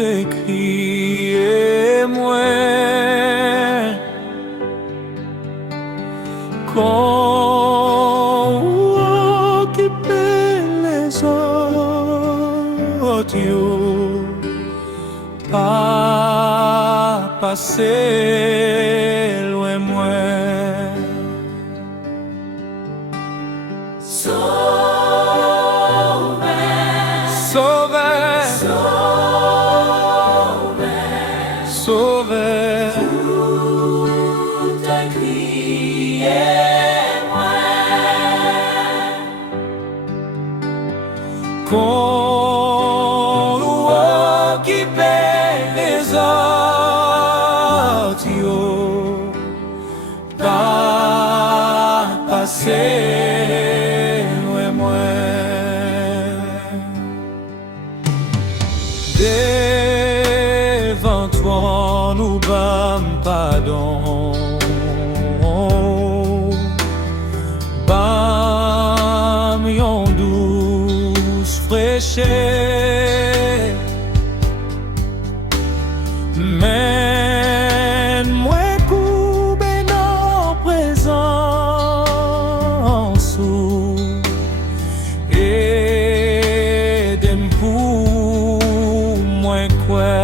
te crier moi qu'on occupe les autres pas passer loin moi. Sauver, sauver, tout a crié moi qu'on occupe les autres pas passer loin moi. Devant toi nous bam pardon, bam yon douce fraîcheur, mène-moi couper nos présences et dem pour moi quoi.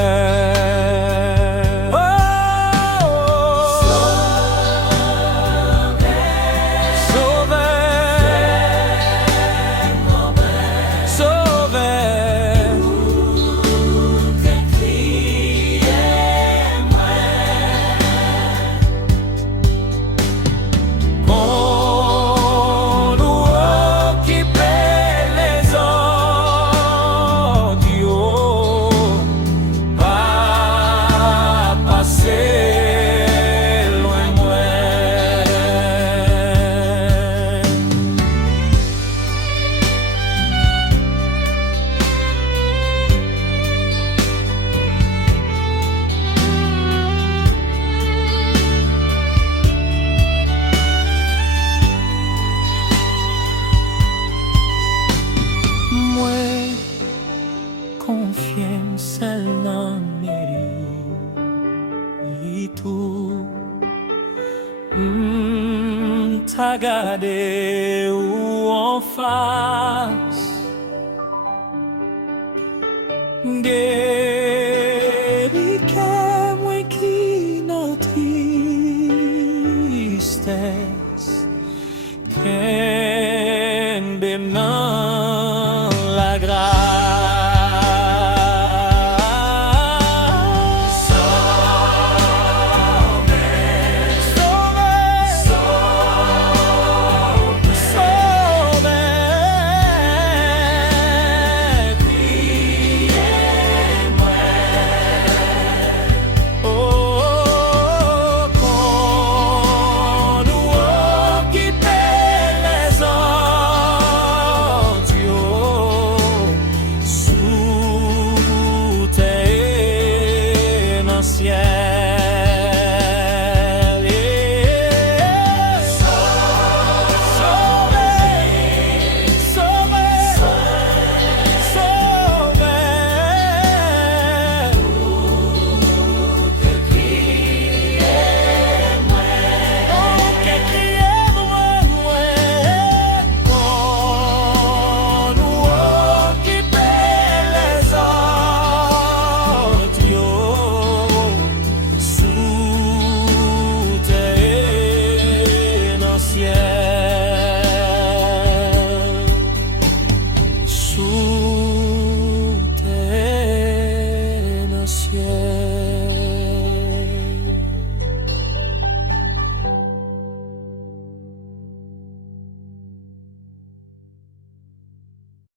Confiance dans mérite t'as gardé ou en face guéri moi qui notre tristesse qu'en bénin la grâce. Sous tes cieux.